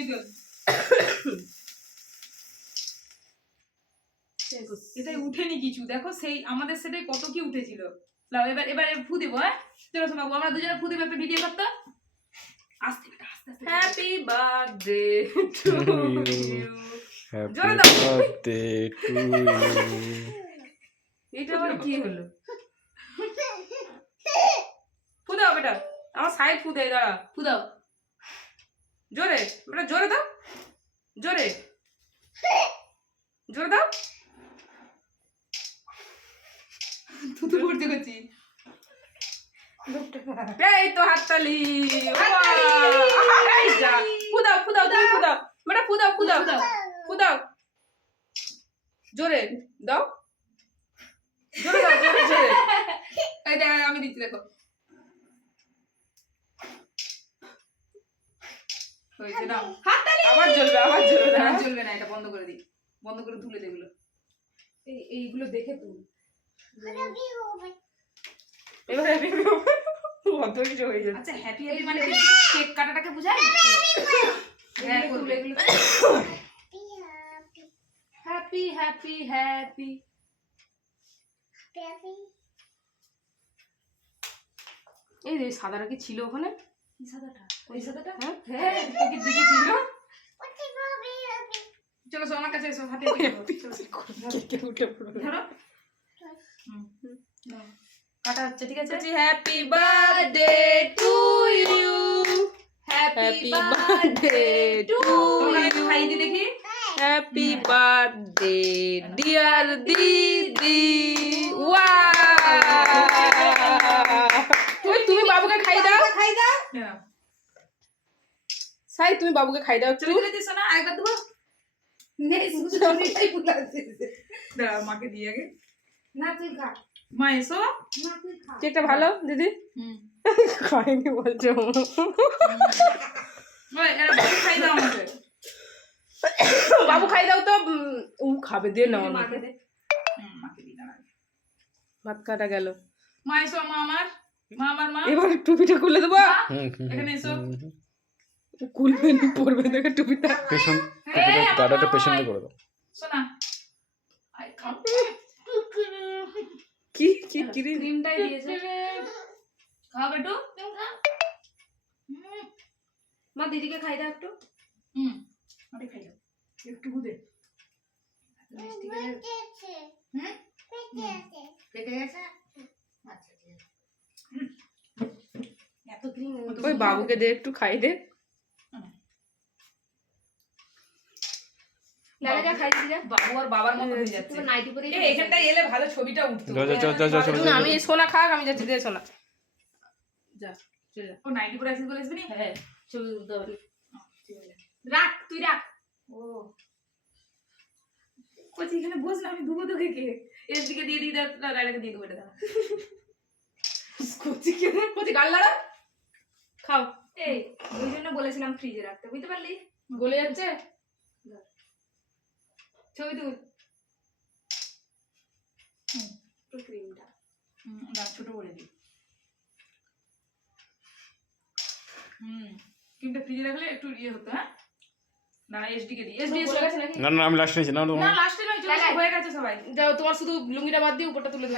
ছবি তোল। এটাই উঠেনি কিছু, দেখো সেই আমাদের সেটাই কত কি উঠেছিল। লাও এবার ফু দেবো। হ্যাঁ চলো শোনা, আমরা দুজনে ফু দেবো, একটা ভিডিও করতো। আস্তে আস্তে happy birthday to you. Happy জোরে দাও। Birthday to you. এটা আবার কি হলো? ফু দাও বেটা, আমার সাইড ফু দেয়, দাঁড়া ফু দাও জোরে বেটা, জোরে দাও, জোরে জোরে দাও। থুতু করতে করছি। এই তো হাততালি। ফুদাও ফুদাও তুমি ফুদাও বেটা, ফুদাও ফুদাও ফুদাও, জোরে দাও, জোরে দাও, জোরে জোরে। এই দেখ আমি দিচ্ছি, দেখো হয়েছে না। আবার জ্বলবে, আবার জ্বলবে না, জ্বলবে না, এটা বন্ধ করে দিই, বন্ধ করে তুলে দে এগুলো। এইগুলো দেখে তুল। এবার হ্যাপি অত কিছু হয়ে যাচ্ছে। আচ্ছা হ্যাপি হ্যাপি মানে কেক কাটাটাকে বোঝায়? হ্যাঁ তুলে এগুলো। Happy happy happy. এই রে সাদাটা কি ছিল ওখানে? কি সাদাটা? ওই সাদাটা? হ্যাঁ কেকের দিকে ছিল। চলো সো আমার কাছে এসো, হাতে কেকে উঠে পড়ো, ধরো। কাটা হচ্ছে, ঠিক আছে? Happy birthday to you, happy birthday to you. খাই দি দেখি। হ্যাপি বার্থডে ডিয়ার দিদি। ওয়াও, তুমি বাবুকে খাই দাও, খাই দাও। সাই তুমি বাবুকে খাই দাও। চলে গেলে দিছো না, আরেকবার দেবো। নেই সুমিটাই বুলাছে। দাঁড়া মাকে দিয়ে আগে। না তুই খা। মা এসো। না তুই খা। কেকটা ভালো দিদি? খাইনি বলছো। ওই এরা বাবু খাই দাও আমাকে। বাবু খাই দাও তো। ও খাবে, দিয়ে নাও মাকে দে। মাকে দি দাঁড়া। ভাত কাটা গেল। মা এসো, মা আমার, মা আমার মা। এবার টুপিটা খুলে দেবো। এখানে এসো। খুলবে না, পরবে দেখে টুপিটা। পেছন টুপিটা দাদাটা পেছনে করে দাও। শোনা আই খাও। কি কি ক্রিমটাই দিয়েছে। খাও বেটু, মা দিদিকে খাই দাও একটু। আমি খাই দাও একটু দে। পেটে গেছে। আচ্ছা এত ক্রিম ওই বাবুকে দে, একটু খাই দে। লালাজা খাই দিদি, বাবু আর বাবার মতো হয়ে যাচ্ছে। তুমি নাইটি পরে এই এখানটা এলে ভালো ছবিটা উঠতো। যা আমি সোনা খাক, আমি যাচ্ছি, দে সোনা যা চলে যা। ও নাইটি পরে আসিস বলেছিস নি? হ্যাঁ ছবি উঠতে হবে। রাখ তুই রাখ। ও কোচি এখানে বস না, আমি দুবো তোকে কে এর দিকে দিয়ে দিই, লালাকে দিয়ে দেবো এটা। দাঁড়া কোচি কে দে, কোচি গাল লাড়া খাও। এই ওই জন্য বলেছিলাম ফ্রিজে রাখতে, বুঝতে পারলি? গলে যাচ্ছে। ছবি তুল। ক্রিমটা ছোট করে দিই। ক্রিমটা ফ্রিজে রাখলে একটু ইয়ে হতো। হ্যাঁ দাঁড়া, এসডিকে দিই। এসডি চলে গেছে নাকি? না না আমি লাস্ট নিয়েছি। না না লাস্টে নয়, হয়ে গেছে সবাই। যাও তোমার শুধু লুঙ্গিটা বাদ দিয়ে উপরটা তুলে